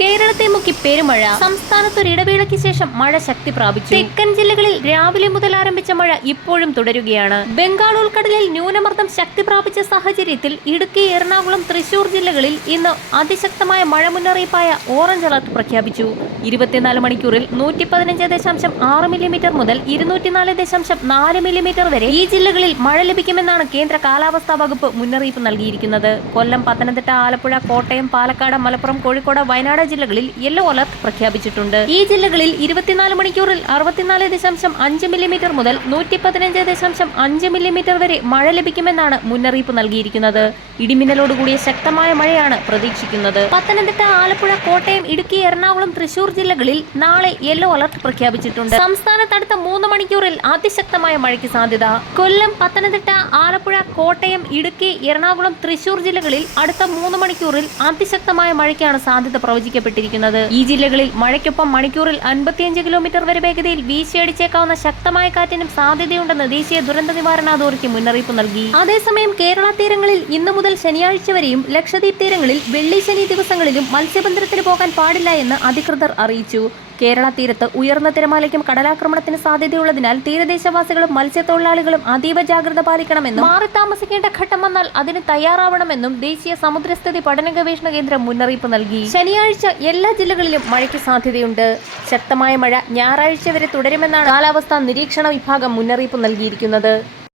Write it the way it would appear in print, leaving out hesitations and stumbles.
കേരളത്തെ മുക്കി പെരുമഴ. സംസ്ഥാനത്തൊരിടവേളയ്ക്ക് ശേഷം മഴ ശക്തി പ്രാപിച്ചു. തെക്കൻ ജില്ലകളിൽ രാവിലെ മുതൽ ആരംഭിച്ച മഴ ഇപ്പോഴും തുടരുകയാണ്. ബംഗാൾ ഉൾക്കടലിൽ ന്യൂനമർദ്ദം ശക്തി പ്രാപിച്ച സാഹചര്യത്തിൽ ഇടുക്കി, എറണാകുളം, തൃശൂർ ജില്ലകളിൽ ഇന്ന് അതിശക്തമായ മഴ മുന്നറിയിപ്പായ ഓറഞ്ച് അലർട്ട് പ്രഖ്യാപിച്ചു. 24 മണിക്കൂറിൽ 115.6 മില്ലിമീറ്റർ മുതൽ 204.4 മില്ലിമീറ്റർ വരെ ഈ ജില്ലകളിൽ മഴ ലഭിക്കുമെന്നാണ് കേന്ദ്ര കാലാവസ്ഥാ വകുപ്പ് മുന്നറിയിപ്പ് നൽകിയിരിക്കുന്നത്. കൊല്ലം, പത്തനംതിട്ട, ആലപ്പുഴ, കോട്ടയം, പാലക്കാട്, മലപ്പുറം, കോഴിക്കോട്, വയനാട് ജില്ലകളിൽ യെല്ലോ അലർട്ട് പ്രഖ്യാപിച്ചിട്ടുണ്ട്. ഈ ജില്ലകളിൽ 24 മണിക്കൂറിൽ 64.5 മില്ലിമീറ്റർ മുതൽ 115.5 മില്ലിമീറ്റർ വരെ മഴ ലഭിക്കുമെന്നാണ് മുന്നറിയിപ്പ് നൽകിയിരിക്കുന്നത്. ഇടിമിന്നലോടുകൂടിയ ശക്തമായ മഴയാണ് പ്രതീക്ഷിക്കുന്നത്. പത്തനംതിട്ട, ആലപ്പുഴ, കോട്ടയം, ഇടുക്കി, എറണാകുളം, തൃശൂർ ജില്ലകളിൽ നാളെ യെല്ലോ അലർട്ട് പ്രഖ്യാപിച്ചിട്ടുണ്ട്. സംസ്ഥാനത്ത് അടുത്ത 3 മണിക്കൂറിൽ അതിശക്തമായ മഴയ്ക്ക് സാധ്യത. കൊല്ലം, പത്തനംതിട്ട, ആലപ്പുഴ, കോട്ടയം, ഇടുക്കി, എറണാകുളം, തൃശൂർ ജില്ലകളിൽ അടുത്ത 3 മണിക്കൂറിൽ അതിശക്തമായ മഴയ്ക്കാണ് സാധ്യത പ്രവചിക്കപ്പെട്ടിരിക്കുന്നത്. ഈ ജില്ലകളിൽ മഴയ്ക്കൊപ്പം മണിക്കൂറിൽ 55 കിലോമീറ്റർ വരെ വേഗതയിൽ വീശിയടിച്ചേക്കാവുന്ന ശക്തമായ കാറ്റിനും സാധ്യതയുണ്ടെന്ന് ദേശീയ ദുരന്ത നിവാരണ അതോറിറ്റി മുന്നറിയിപ്പ് നൽകി. അതേസമയം കേരള തീരങ്ങളിൽ ഇന്നു മുതൽ ശനിയാഴ്ച വരെയും ലക്ഷദ്വീപ് തീരങ്ങളിൽ വെള്ളി, ശനി ദിവസങ്ങളിലും മത്സ്യബന്ധനത്തിന് പോകാൻ പാടില്ല എന്ന് അധികൃതർ അറിയിച്ചു. കേരള തീരത്ത് ഉയർന്ന തിരമാലയ്ക്കും കടലാക്രമണത്തിന് സാധ്യതയുള്ളതിനാൽ തീരദേശവാസികളും മത്സ്യത്തൊഴിലാളികളും അതീവ ജാഗ്രത പാലിക്കണമെന്നും മാറി താമസിക്കേണ്ട ഘട്ടം വന്നാൽ അതിന് തയ്യാറാവണമെന്നും ദേശീയ സമുദ്രസ്ഥിതി പഠന ഗവേഷണ കേന്ദ്രം മുന്നറിയിപ്പ് നൽകി. ശനിയാഴ്ച എല്ലാ ജില്ലകളിലും മഴയ്ക്ക് സാധ്യതയുണ്ട്. ശക്തമായ മഴ ഞായറാഴ്ച വരെ തുടരുമെന്നാണ് കാലാവസ്ഥാ നിരീക്ഷണ വിഭാഗം മുന്നറിയിപ്പ് നൽകിയിരിക്കുന്നത്.